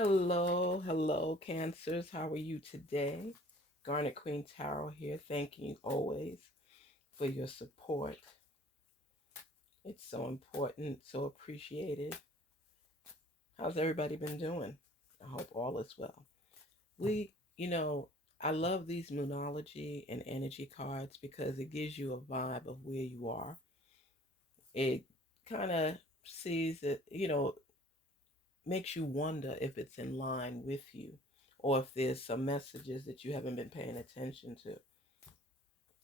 Hello, hello, Cancers. How are you today? Garnetqueentarot here. Thanking you always for your support. It's so important, so appreciated. How's everybody been doing? I hope all is well. We, you know, I love these Moonology and energy cards because it gives you a vibe of where you are. It kind of sees it, makes you wonder if it's in line with you or if there's some messages that you haven't been paying attention to.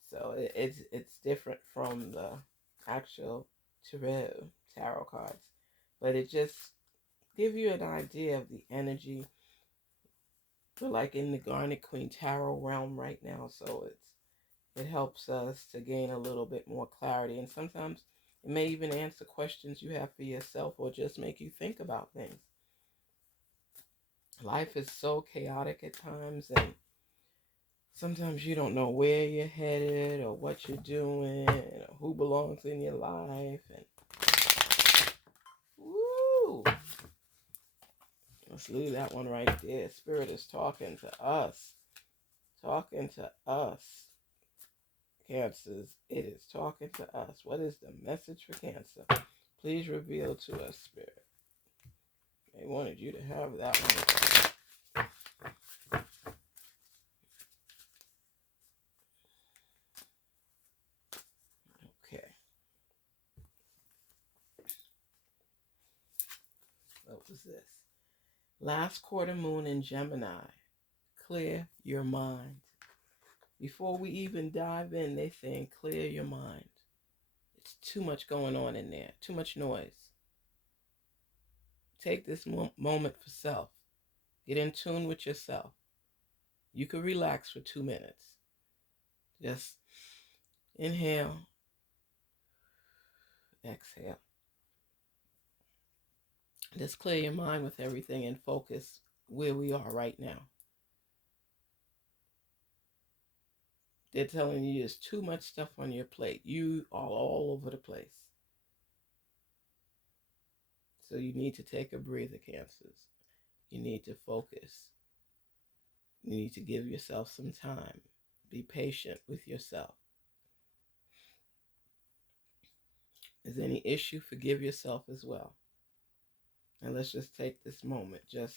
So it's different from the actual tarot cards, but it just give you an idea of the energy. We're like in the Garnet Queen Tarot realm right now, so it helps us to gain a little bit more clarity, and sometimes it may even answer questions you have for yourself or just make you think about things. Life is so chaotic at times, and sometimes you don't know where you're headed or what you're doing or who belongs in your life. And woo, let's leave that one right there. Spirit is talking to us. Talking to us. Cancers, it is talking to us. What is the message for Cancer? Please reveal to us, Spirit. They wanted you to have that one. Okay. What was this? Last quarter moon in Gemini. Clear your mind. Before we even dive in, they saying clear your mind. It's too much going on in there. Too much noise. Take this moment for self. Get in tune with yourself. You could relax for 2 minutes. Just inhale, exhale. Just clear your mind with everything and focus where we are right now. They're telling you there's too much stuff on your plate. You are all over the place. So you need to take a breather, Cancers. You need to focus. You need to give yourself some time. Be patient with yourself. If there's any issue, forgive yourself as well. And let's just take this moment just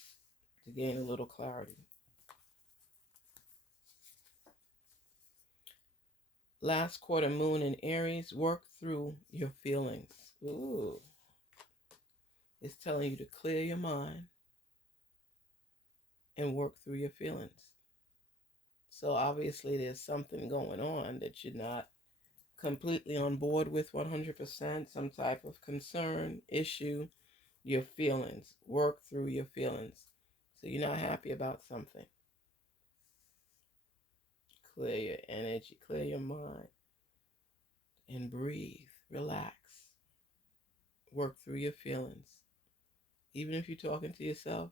to gain a little clarity. Last quarter moon in Aries, work through your feelings. Ooh. It's telling you to clear your mind and work through your feelings. So obviously there's something going on that you're not completely on board with 100%, some type of concern, issue, your feelings. Work through your feelings. So you're not happy about something. Clear your energy, clear your mind, and breathe, relax. Work through your feelings. Even if you're talking to yourself,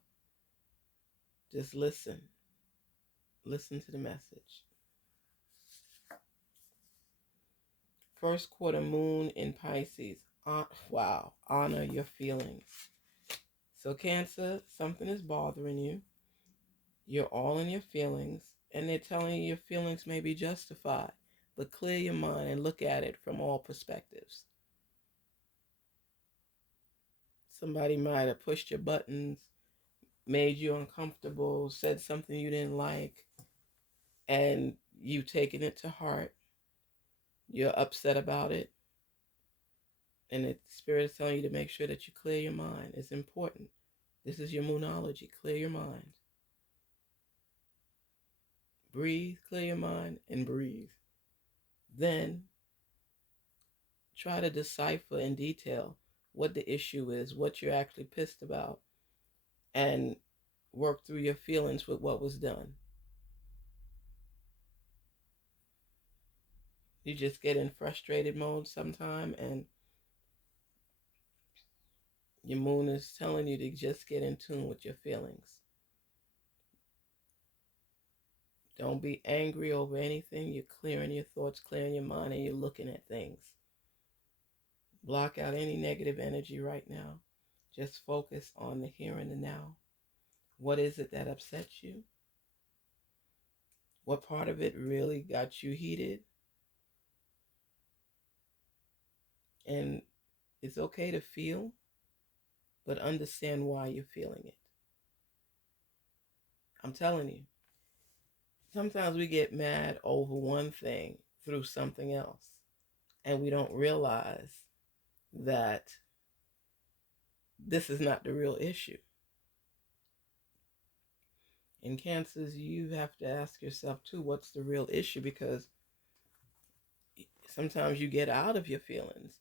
just listen. Listen to the message. First quarter moon in Pisces. Wow, honor your feelings. So Cancer, something is bothering you. You're all in your feelings, and they're telling you your feelings may be justified, but clear your mind and look at it from all perspectives. Somebody might have pushed your buttons, made you uncomfortable, said something you didn't like, and you've taken it to heart. You're upset about it, and the Spirit is telling you to make sure that you clear your mind. It's important. This is your Moonology. Clear your mind. Breathe, clear your mind, and breathe. Then try to decipher in detail what the issue is, what you're actually pissed about, and work through your feelings with what was done. You just get in frustrated mode sometime, and your moon is telling you to just get in tune with your feelings. Don't be angry over anything. You're clearing your thoughts, clearing your mind, and you're looking at things. Block out any negative energy right now. Just focus on the here and the now. What is it that upsets you? What part of it really got you heated? And it's okay to feel, but understand why you're feeling it. I'm telling you, sometimes we get mad over one thing through something else, and we don't realize that this is not the real issue. In Cancers, you have to ask yourself too, what's the real issue? Because sometimes you get out of your feelings,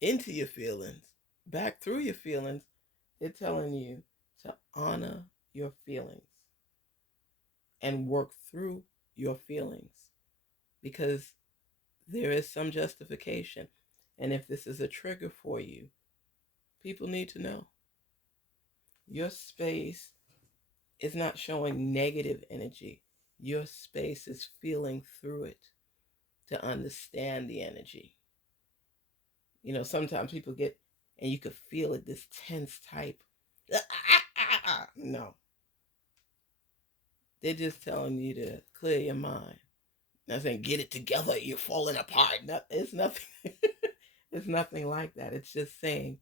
into your feelings, back through your feelings. They're telling you to honor your feelings and work through your feelings, because there is some justification. And if this is a trigger for you, people need to know. Your space is not showing negative energy. Your space is feeling through it to understand the energy. Sometimes people get, and you could feel it, this tense type. No, they're just telling you to clear your mind. Not saying get it together, you're falling apart. No, it's nothing. It's nothing like that. It's just saying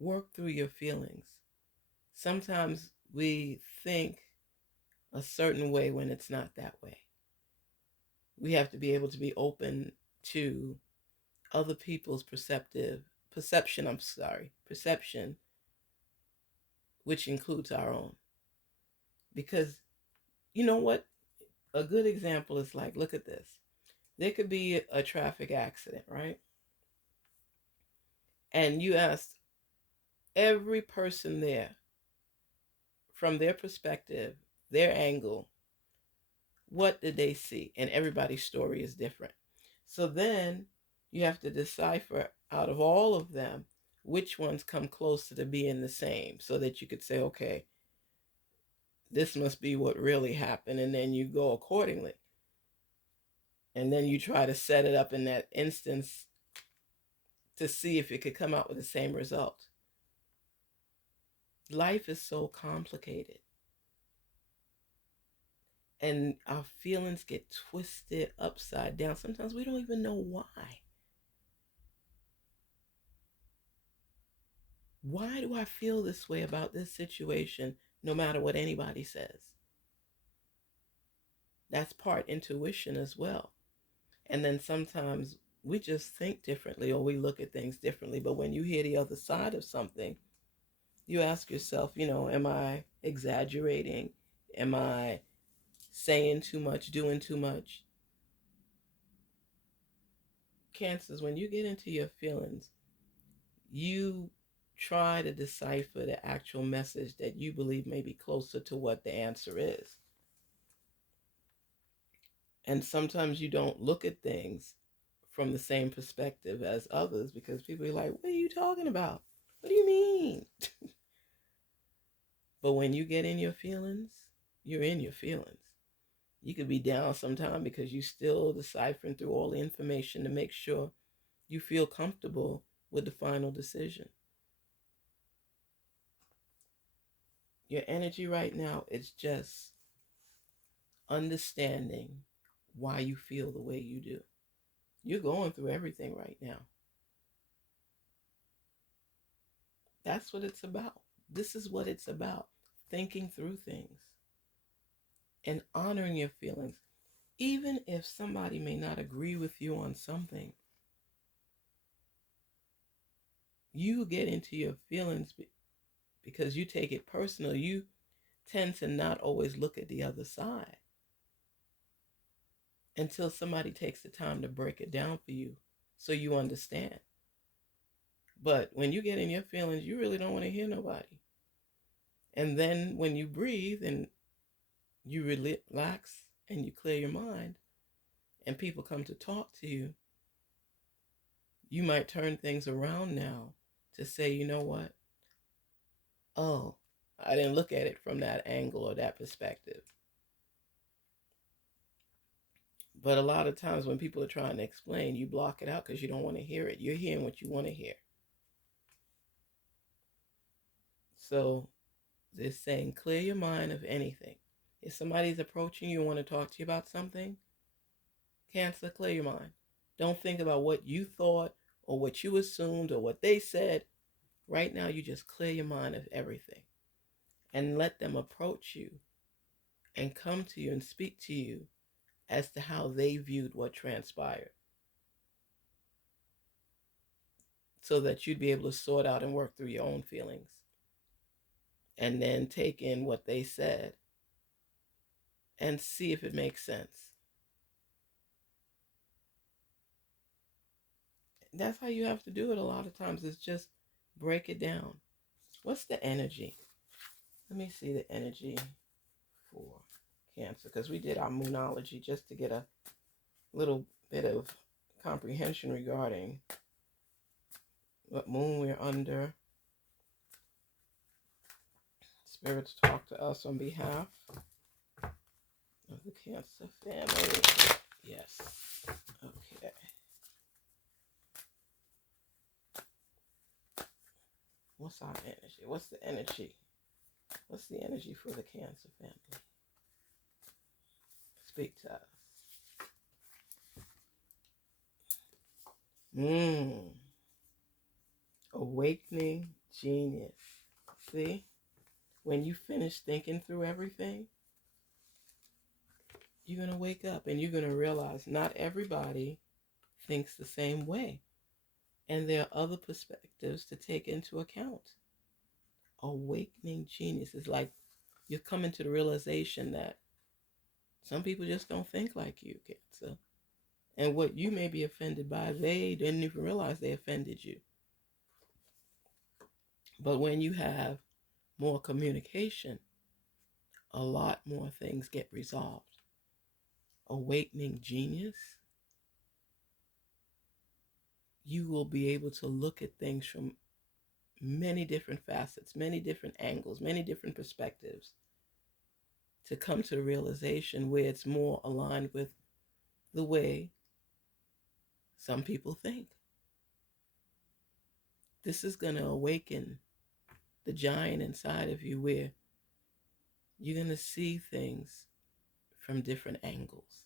work through your feelings. Sometimes we think a certain way when it's not that way. We have to be able to be open to other people's perception, which includes our own. Because you know what? A good example is like, look at this. There could be a traffic accident, right? And you ask every person there, from their perspective, their angle, what did they see? And everybody's story is different. So then you have to decipher out of all of them which ones come closer to being the same, so that you could say, okay, this must be what really happened. And then you go accordingly. And then you try to set it up in that instance to see if it could come out with the same result. Life is so complicated. And our feelings get twisted upside down. Sometimes we don't even know why. Why do I feel this way about this situation, no matter what anybody says? That's part intuition as well. And then sometimes we just think differently, or we look at things differently. But when you hear the other side of something, you ask yourself, am I exaggerating? Am I saying too much, doing too much? Cancers, when you get into your feelings, you try to decipher the actual message that you believe may be closer to what the answer is. And sometimes you don't look at things from the same perspective as others, because people are like, what are you talking about? What do you mean? But when you get in your feelings, you're in your feelings. You could be down sometime because you're still deciphering through all the information to make sure you feel comfortable with the final decision. Your energy right now is just understanding why you feel the way you do. You're going through everything right now. That's what it's about. This is what it's about. Thinking through things and honoring your feelings. Even if somebody may not agree with you on something, you get into your feelings because you take it personal. You tend to not always look at the other side until somebody takes the time to break it down for you so you understand. But when you get in your feelings, you really don't want to hear nobody. And then when you breathe and you relax and you clear your mind and people come to talk to you, you might turn things around now to say, you know what? Oh, I didn't look at it from that angle or that perspective. But a lot of times when people are trying to explain, you block it out because you don't want to hear it. You're hearing what you want to hear. So They're saying clear your mind of anything. If somebody's approaching you and want to talk to you about something, Cancer, clear your mind. Don't think about what you thought or what you assumed or what they said. Right now, you just clear your mind of everything and let them approach you and come to you and speak to you as to how they viewed what transpired, so that you'd be able to sort out and work through your own feelings and then take in what they said and see if it makes sense. That's how you have to do it a lot of times, is just break it down. What's the energy? Let me see the energy for Cancer, because we did our Moonology just to get a little bit of comprehension regarding what moon we're under. Spirits talk to us on behalf of the Cancer family. Yes. Okay. What's our energy? What's the energy? What's the energy for the Cancer family? Speak to us. Awakening genius. See? When you finish thinking through everything, you're going to wake up and you're going to realize not everybody thinks the same way. And there are other perspectives to take into account. Awakening genius is like you're coming to the realization that some people just don't think like you, Cancer. And what you may be offended by, they didn't even realize they offended you. But when you have more communication, a lot more things get resolved. Awakening genius, you will be able to look at things from many different facets, many different angles, many different perspectives, to come to the realization where it's more aligned with the way some people think. This is going to awaken the giant inside of you, where you're going to see things from different angles.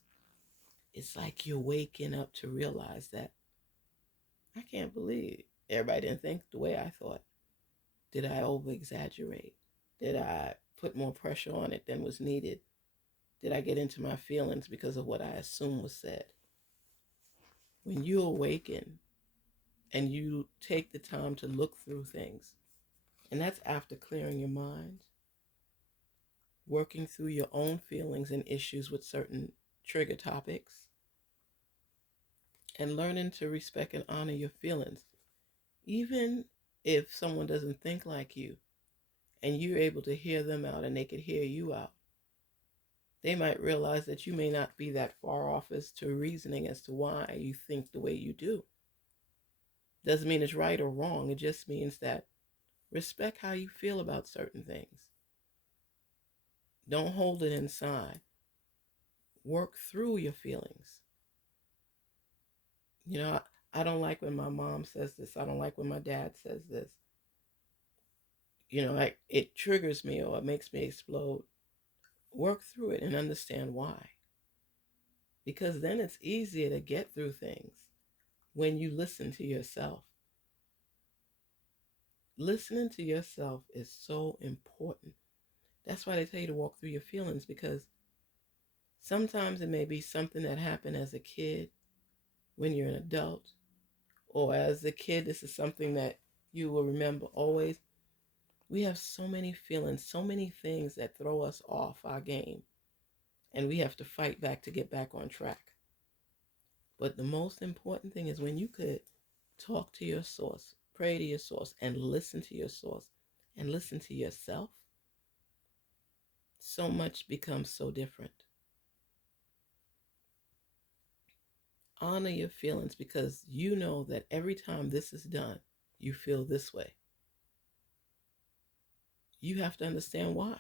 It's like you're waking up to realize that I can't believe everybody didn't think the way I thought. Did I over exaggerate? Did I put more pressure on it than was needed? Did I get into my feelings because of what I assumed was said? When you awaken and you take the time to look through things, and that's after clearing your mind, working through your own feelings and issues with certain trigger topics, and learning to respect and honor your feelings. Even if someone doesn't think like you and you're able to hear them out and they could hear you out, they might realize that you may not be that far off as to reasoning as to why you think the way you do. Doesn't mean it's right or wrong. It just means that respect how you feel about certain things. Don't hold it inside. Work through your feelings. You know, I don't like when my mom says this. I don't like when my dad says this. You know, it triggers me or it makes me explode. Work through it and understand why. Because then it's easier to get through things when you listen to yourself. Listening to yourself is so important. That's why they tell you to walk through your feelings, because sometimes it may be something that happened as a kid when you're an adult, or as a kid, this is something that you will remember always. We have so many feelings, so many things that throw us off our game, and we have to fight back to get back on track. But the most important thing is when you could talk to your source, pray to your source, and listen to your source, and listen to yourself, so much becomes so different. Honor your feelings, because you know that every time this is done, you feel this way. You have to understand why.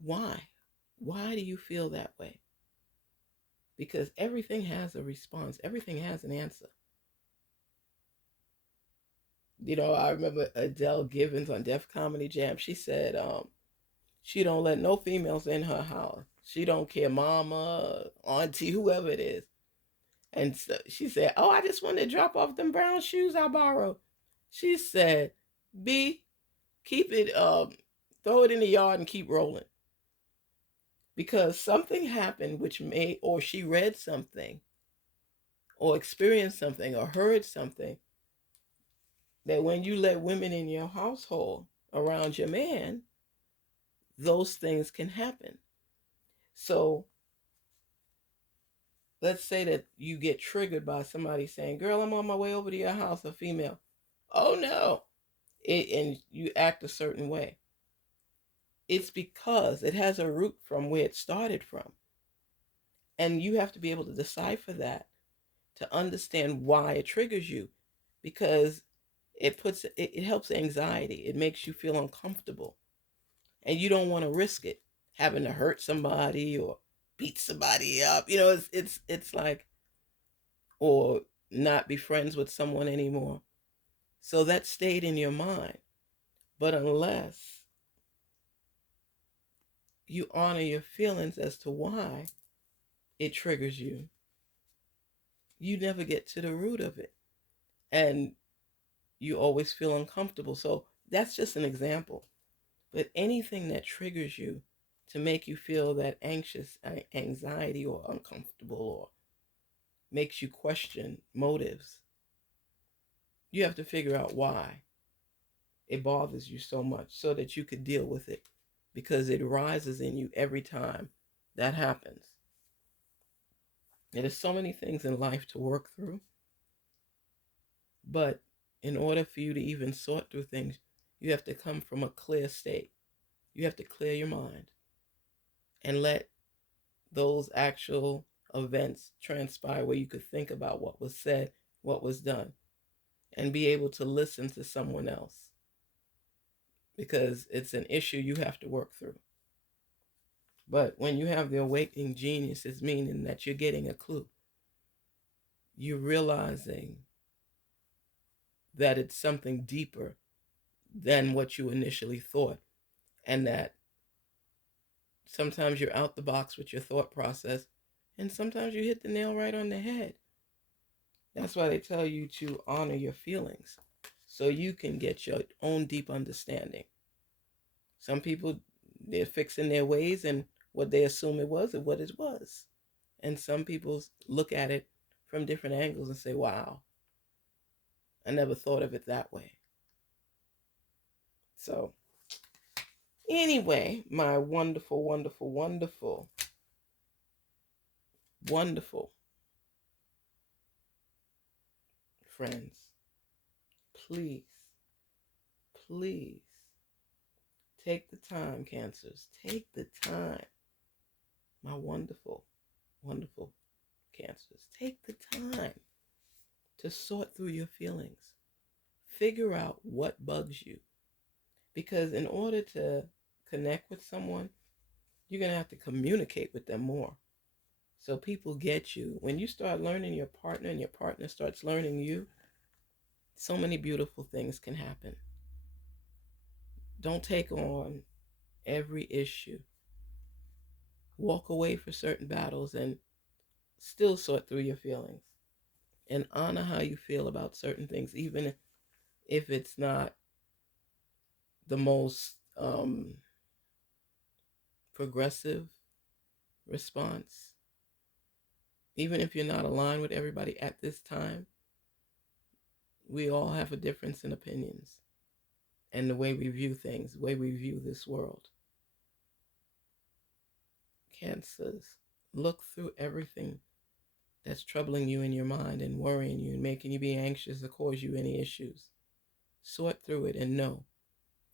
Why? Why do you feel that way? Because everything has a response. Everything has an answer. I remember Adele Givens on Def Comedy Jam. She said, she don't let no females in her house. She don't care, mama, auntie, whoever it is. And so she said, "Oh, I just wanted to drop off them brown shoes I borrowed." She said, "B, keep it, throw it in the yard and keep rolling." Because something happened which may, or she read something, or experienced something, or heard something, that when you let women in your household around your man, those things can happen. So let's say that you get triggered by somebody saying, "Girl, I'm on my way over to your house," a female. "Oh no." And you act a certain way. It's because it has a root from where it started from. And you have to be able to decipher that to understand why it triggers you, because it helps anxiety. It makes you feel uncomfortable, and you don't want to risk it, having to hurt somebody or beat somebody up. It's like, or not be friends with someone anymore. So that stayed in your mind. But unless you honor your feelings as to why it triggers you, you never get to the root of it. And you always feel uncomfortable. So that's just an example. But anything that triggers you to make you feel that anxious, anxiety, or uncomfortable, or makes you question motives, you have to figure out why it bothers you so much so that you could deal with it, because it rises in you every time that happens. There's so many things in life to work through, but in order for you to even sort through things, you have to come from a clear state. You have to clear your mind and let those actual events transpire where you could think about what was said, what was done, and be able to listen to someone else, because it's an issue you have to work through. But when you have the awakening genius, it's meaning that you're getting a clue. You're realizing that it's something deeper than what you initially thought, and that sometimes you're out the box with your thought process, and sometimes you hit the nail right on the head. That's why they tell you to honor your feelings so you can get your own deep understanding. Some people, they're fixing their ways and what they assume it was and what it was. And some people look at it from different angles and say, "Wow, I never thought of it that way." So, anyway, my wonderful, wonderful, wonderful, wonderful friends, please, please take the time, Cancers. Take the time. My wonderful, wonderful Cancers. Take the time to sort through your feelings. Figure out what bugs you. Because in order to connect with someone, you're going to have to communicate with them more. So people get you. When you start learning your partner and your partner starts learning you, so many beautiful things can happen. Don't take on every issue. Walk away for certain battles and still sort through your feelings. And honor how you feel about certain things, even if it's not the most progressive response. Even if you're not aligned with everybody at this time, we all have a difference in opinions and the way we view things, the way we view this world. Cancers, look through everything that's troubling you in your mind and worrying you and making you be anxious or cause you any issues. Sort through it and know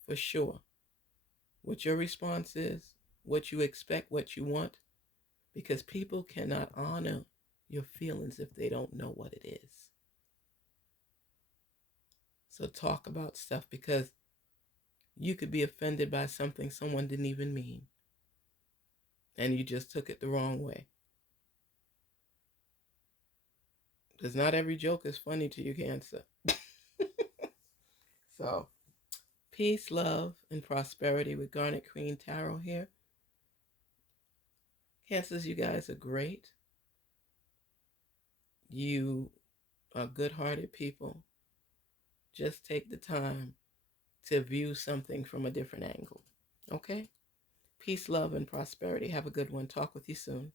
for sure what your response is, what you expect, what you want, because people cannot honor your feelings if they don't know what it is. So talk about stuff, because you could be offended by something someone didn't even mean, and you just took it the wrong way. Because not every joke is funny to you, Cancer. So, peace, love, and prosperity with Garnet Queen Tarot here. Cancers, you guys are great. You are good-hearted people. Just take the time to view something from a different angle. Okay? Peace, love, and prosperity. Have a good one. Talk with you soon.